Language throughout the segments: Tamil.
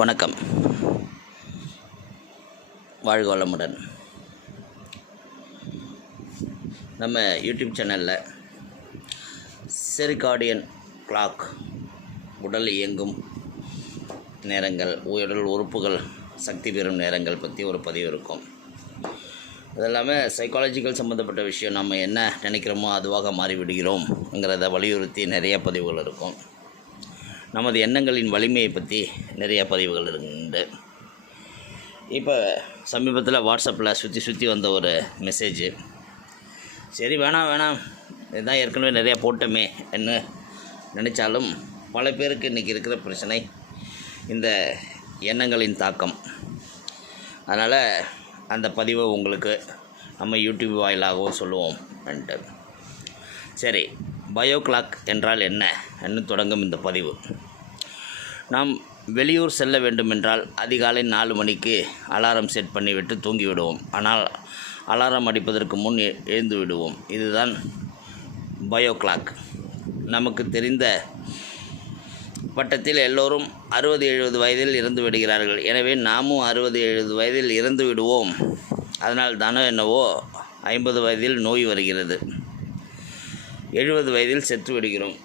வணக்கம். வாழ்க வளமுடன். நம்ம யூடியூப் சேனலில் செரிகார்டியன் கிளாக் உடல் இயங்கும் நேரங்கள் உடல் உறுப்புகள் சக்தி பெறும் நேரங்கள் பற்றி ஒரு பதிவு இருக்கும். அது இல்லாமல் சைக்காலஜிக்கல் சம்மந்தப்பட்ட விஷயம். நம்ம என்ன நினைக்கிறோமோ அதுவாக மாறிவிடுகிறோம்ங்கிறத வலியுறுத்தி நிறைய பதிவுகள் இருக்கும். நமது எண்ணங்களின் வலிமையை பற்றி நிறைய பதிவுகள் உண்டு இப்போ சமீபத்தில் வாட்ஸ்அப்பில் சுற்றி சுற்றி வந்த ஒரு மெசேஜ் சரி வேணாம் வேணாம். இதுதான் ஏற்கனவே நிறையா போட்டோமே என்ன நினச்சாலும் பல பேருக்கு இன்றைக்கி இருக்கிற பிரச்சனை இந்த எண்ணங்களின் தாக்கம். அதனால் அந்த பதிவை உங்களுக்கு நம்ம யூடியூப் வாயிலாகவும் சொல்லுவோம் சரி பயோ கிளாக் என்றால் என்ன? என்று தொடங்கும் இந்த பதிவு. நாம் வெளியூர் செல்ல வேண்டுமென்றால் அதிகாலை நாலு மணிக்கு அலாரம் செட் பண்ணிவிட்டு தூங்கிவிடுவோம். ஆனால் அலாரம் அடிப்பதற்கு முன் எழுந்து விடுவோம். இதுதான் பயோ கிளாக் நமக்கு தெரிந்த பட்டத்தில் எல்லோரும் அறுபது எழுபது வயதில் இறந்து விடுகிறார்கள். எனவே நாமும் அறுபது எழுபது வயதில் இறந்து விடுவோம். அதனால் தானோ என்னவோ ஐம்பது வயதில் நோய் வருகிறது. எழுபது வயதில் செத்து விடுகிறோம்.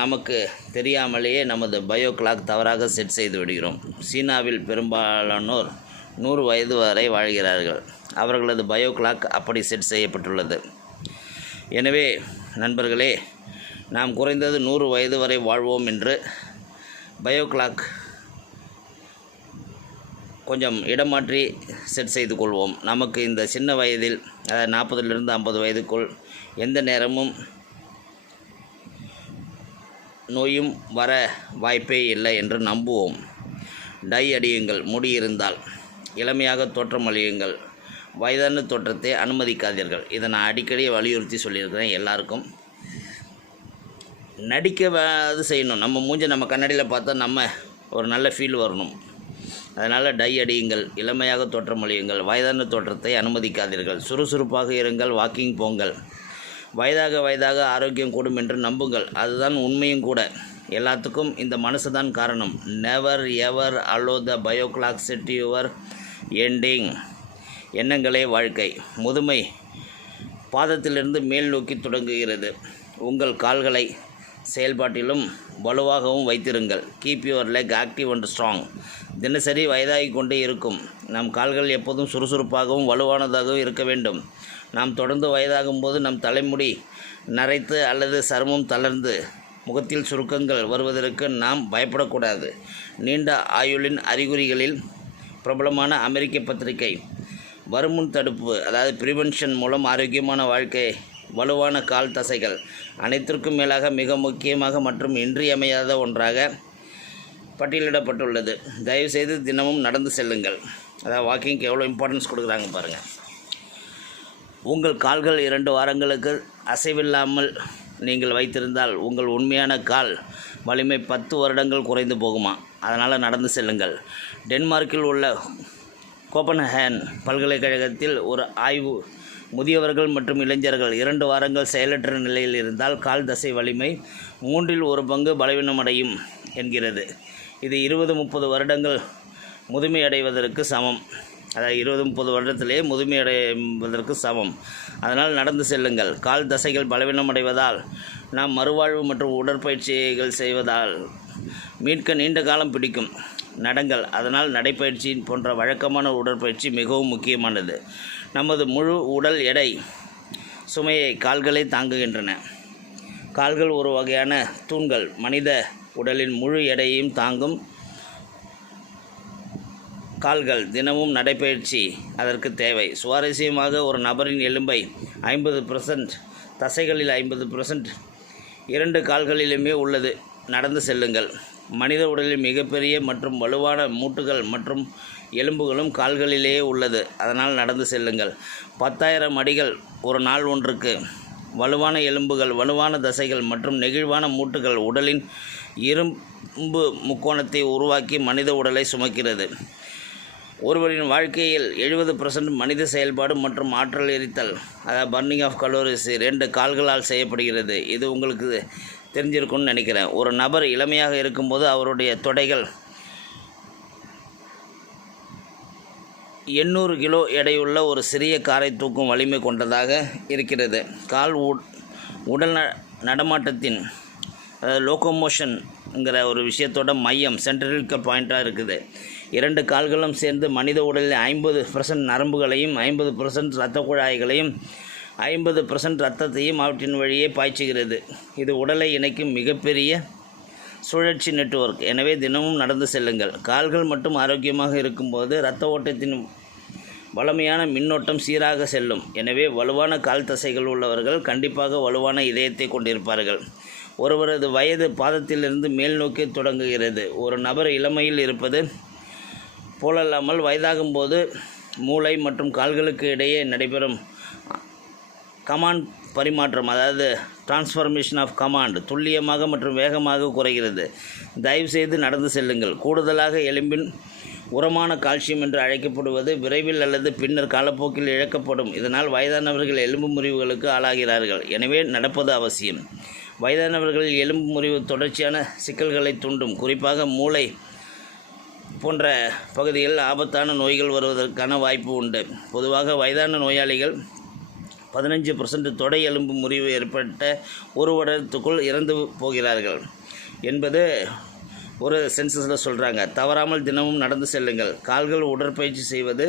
நமக்கு தெரியாமலேயே நமது பயோ கிளாக் தவறாக செட் செய்து விடுகிறோம். சீனாவில் பெரும்பாலானோர் நூறு வயது வரை வாழ்கிறார்கள். அவர்களது பயோ கிளாக் அப்படி செட் செய்யப்பட்டுள்ளது. எனவே நண்பர்களே நாம் குறைந்தது நூறு வயது வரை வாழ்வோம் என்று பயோ கிளாக் கொஞ்சம் இடமாற்றி செட் செய்து கொள்வோம். நமக்கு இந்த சின்ன வயதில் அதாவது நாற்பதிலிருந்து ஐம்பது வயதுக்குள் எந்த நேரமும் நோயும் வர வாய்ப்பே இல்லை என்று நம்புவோம். டை அடியுங்கள் முடி இருந்தால். இளமையாக தோற்றம் அழியுங்கள். வயதான தோற்றத்தை அனுமதிக்காதீர்கள். இதை நான் அடிக்கடி வலியுறுத்தி சொல்லியிருக்கிறேன் எல்லாருக்கும். நடிக்க அது செய்யணும். நம்ம மூஞ்ச நம்ம கண்ணாடியில் பார்த்தா நம்ம ஒரு நல்ல ஃபீல் வரணும். அதனால் டை அடியுங்கள் இளமையாக தோற்றம் அழியுங்கள். வயதான தோற்றத்தை அனுமதிக்காதீர்கள். சுறுசுறுப்பாக இருங்கள் வாக்கிங் போங்கள். வயதாக வயதாக ஆரோக்கியம் கூடும் என்று நம்புங்கள். அதுதான் உண்மையும் கூட. எல்லாத்துக்கும் இந்த மனசு தான் காரணம். Never ever allow the bio clock set your ending எண்ணங்களே வாழ்க்கை. முதுமை பாதத்திலிருந்து மேல் நோக்கி தொடங்குகிறது. உங்கள் கால்களை செயல்பாட்டிலும் வலுவாகவும் வைத்திருங்கள். Keep your leg active and strong தினசரி வயதாகி கொண்டே இருக்கும். நம் கால்கள் எப்போதும் சுறுசுறுப்பாகவும் வலுவானதாகவும் இருக்க வேண்டும். நாம் தொடர்ந்து வயதாகும் போது நம் தலைமுடி நரைத்து அல்லது சருமம் தளர்ந்து முகத்தில் சுருக்கங்கள் வருவதற்கு நாம் பயப்படக்கூடாது. நீண்ட ஆயுளின் அறிகுறிகளில் பிரபலமான அமெரிக்க பத்திரிகை வருமுன் தடுப்பு அதாவது ப்ரிவென்ஷன் மூலம் ஆரோக்கியமான வாழ்க்கை வலுவான கால் தசைகள் அனைத்திற்கும் மேலாக மிக முக்கியமாக மற்றும் இன்றியமையாத ஒன்றாக பட்டியலிடப்பட்டுள்ளது. தயவுசெய்து தினமும் நடந்து செல்லுங்கள். அதாவது வாக்கிங்க்கு எவ்வளோ இம்பார்ட்டன்ஸ் கொடுக்குறாங்க பாருங்கள் உங்கள் கால்கள் இரண்டு வாரங்களுக்கு அசைவில்லாமல் நீங்கள் வைத்திருந்தால் உங்கள் உண்மையான கால் வலிமை பத்து வருடங்கள் குறைந்து போகுமா? அதனால் நடந்து செல்லுங்கள். டென்மார்க்கில் உள்ள கோப்பன்ஹேன் பல்கலைக்கழகத்தில் ஒரு ஆய்வு முதியவர்கள் மற்றும் இளைஞர்கள் இரண்டு வாரங்கள் செயலற்ற நிலையில் இருந்தால் கால் தசை வலிமை மூன்றில் ஒரு பங்கு பலவீனமடையும் என்கிறது. இது இருபது முப்பது வருடங்கள் முதுமையடைவதற்கு சமம். அதாவது இருபது முப்பது வருடத்திலேயே முதுமையடைவதற்கு சமம். அதனால் நடந்து செல்லுங்கள். கால் தசைகள் பலவீனமடைவதால் நாம் மறுவாழ்வு மற்றும் உடற்பயிற்சிகள் செய்வதால் மீட்க நீண்ட காலம் பிடிக்கும். நடங்கள். அதனால் நடைப்பயிற்சி போன்ற வழக்கமான உடற்பயிற்சி மிகவும் முக்கியமானது. நமது முழு உடல் எடை சுமையை கால்களே தாங்குகின்றன. கால்கள் ஒரு வகையான தூண்கள். மனித உடலின் முழு எடையையும் தாங்கும் கால்கள் தினமும் நடைப்பயிற்சி அதற்கு தேவை. சுவாரஸ்யமாக ஒரு நபரின் எலும்பை ஐம்பது பர்சன்ட் தசைகளில் ஐம்பது பர்சன்ட் இரண்டு கால்களிலுமே உள்ளது. நடந்து செல்லுங்கள். மனித உடலில் மிகப்பெரிய மற்றும் வலுவான மூட்டுகள் மற்றும் எலும்புகளும் கால்களிலேயே உள்ளது. அதனால் நடந்து செல்லுங்கள். பத்தாயிரம் அடிகள் ஒரு நாள் ஒன்றுக்கு. வலுவான எலும்புகள் வலுவான தசைகள் மற்றும் நெகிழ்வான மூட்டுகள் உடலின் இரும்பு முக்கோணத்தை உருவாக்கி மனித உடலை சுமக்கிறது. ஒருவரின் வாழ்க்கையில் எழுபது மனித செயல்பாடு மற்றும் ஆற்றல் எரித்தல். அதாவது பர்னிங் ஆஃப் கலோரிஸ் ரெண்டு கால்களால் செய்யப்படுகிறது. இது உங்களுக்கு தெரிஞ்சிருக்கும்னு நினைக்கிறேன். ஒரு நபர் இளமையாக இருக்கும்போது அவருடைய தொடைகள் எண்ணூறு கிலோ எடையுள்ள ஒரு சிறிய காரை தூக்கும் வலிமை கொண்டதாக இருக்கிறது. கால் உ- உடல் ந நடமாட்டத்தின் லோகோமோஷன்ங்கிற ஒரு விஷயத்தோட மையம் சென்ட்ரலிக்கல் பாயிண்ட்டாக இருக்குது. இரண்டு கால்களும் சேர்ந்து மனித உடலில் ஐம்பது பர்சன்ட் நரம்புகளையும் ஐம்பது பர்சன்ட் இரத்த குழாய்களையும் ஐம்பது பர்சன்ட் ரத்தத்தையும் அவற்றின் வழியே பாய்ச்சுகிறது. இது உடலை இணைக்கும் மிகப்பெரிய சுழற்சி நெட்வொர்க். எனவே தினமும் நடந்து செல்லுங்கள். கால்கள் மட்டும் ஆரோக்கியமாக இருக்கும்போது இரத்த ஓட்டத்தின் வலிமையான மின்னோட்டம் சீராக செல்லும். எனவே வலுவான கால் தசைகள் உள்ளவர்கள் கண்டிப்பாக வலுவான இதயத்தை கொண்டிருப்பார்கள். ஒருவரது வயது பாதத்திலிருந்து மேல் நோக்கி தொடங்குகிறது. ஒரு நபர் இளமையில் இருப்பது போலல்லாமல் வயதாகும் போது மூளை மற்றும் கால்களுக்கு இடையே நடைபெறும் கமாண்ட் பரிமாற்றம் அதாவது டிரான்ஸ்ஃபர்மேஷன் ஆஃப் கமாண்ட் துல்லியமாக மற்றும் வேகமாக குறைகிறது. தயவுசெய்து நடந்து செல்லுங்கள். கூடுதலாக எலும்பின் உரமான கால்சியம் என்று அழைக்கப்படுவது விரைவில் அல்லது பின்னர் காலப்போக்கில் இழக்கப்படும். இதனால் வயதானவர்கள் எலும்பு முறிவுகளுக்கு ஆளாகிறார்கள். எனவே நடப்பது அவசியம். வயதானவர்களில் எலும்பு முறிவு தொடர்ச்சியான சிக்கல்களை தூண்டும். குறிப்பாக மூளை போன்ற பகுதிகளில் ஆபத்தான நோய்கள் வருவதற்கான வாய்ப்பு உண்டு. பொதுவாக வயதான நோயாளிகள் பதினஞ்சு பர்சன்ட் தொடை எலும்பு முறிவு ஏற்பட்ட ஒரு வருடத்துக்குள் இறந்து போகிறார்கள் என்பது ஒரு சென்சஸில் சொல்கிறாங்க தவறாமல் தினமும் நடந்து செல்லுங்கள். கால்கள் உடற்பயிற்சி செய்வது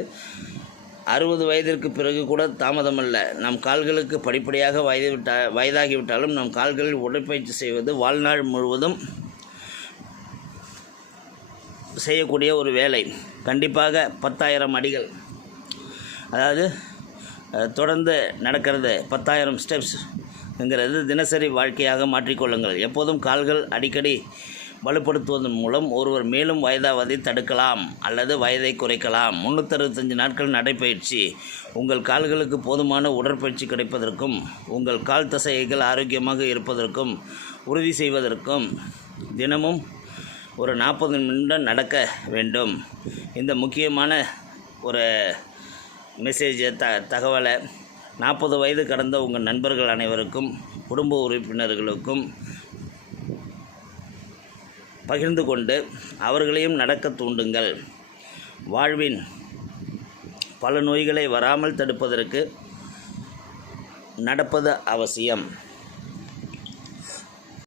அறுபது வயதிற்கு பிறகு கூட தாமதமல்ல. நம் கால்களுக்கு படிப்படியாக வயது விட்டா வயதாகிவிட்டாலும் நம் கால்களில் உடற்பயிற்சி செய்வது வாழ்நாள் முழுவதும் செய்யக்கூடிய ஒரு வேலை. கண்டிப்பாக பத்தாயிரம் அடிகள். அதாவது தொடர்ந்து நடக்கிறது பத்தாயிரம் ஸ்டெப்ஸ்ங்கிறது தினசரி வாழ்க்கையாக மாற்றிக்கொள்ளுங்கள். எப்போதும் கால்கள் அடிக்கடி வலுப்படுத்துவதன் மூலம் ஒருவர் மேலும் வயதாவதை தடுக்கலாம் அல்லது வயதை குறைக்கலாம். முந்நூற்றறுபத்தஞ்சு நாட்கள் நடைப்பயிற்சி உங்கள் கால்களுக்கு போதுமான உடற்பயிற்சி கிடைப்பதற்கும் உங்கள் கால் தசைகள் ஆரோக்கியமாக இருப்பதற்கும் உறுதி செய்வதற்கும் தினமும் ஒரு நாற்பது நிமிடம் நடக்க வேண்டும். இந்த முக்கியமான ஒரு மெசேஜை த தகவலை நாற்பது வயது கடந்த உங்கள் நண்பர்கள் அனைவருக்கும் குடும்ப உறுப்பினர்களுக்கும் பகிர்ந்து கொண்டு அவர்களையும் நடக்க தூண்டுங்கள். வாழ்வின் பல நோய்களை வராமல் தடுப்பதற்கு நடப்பது அவசியம்.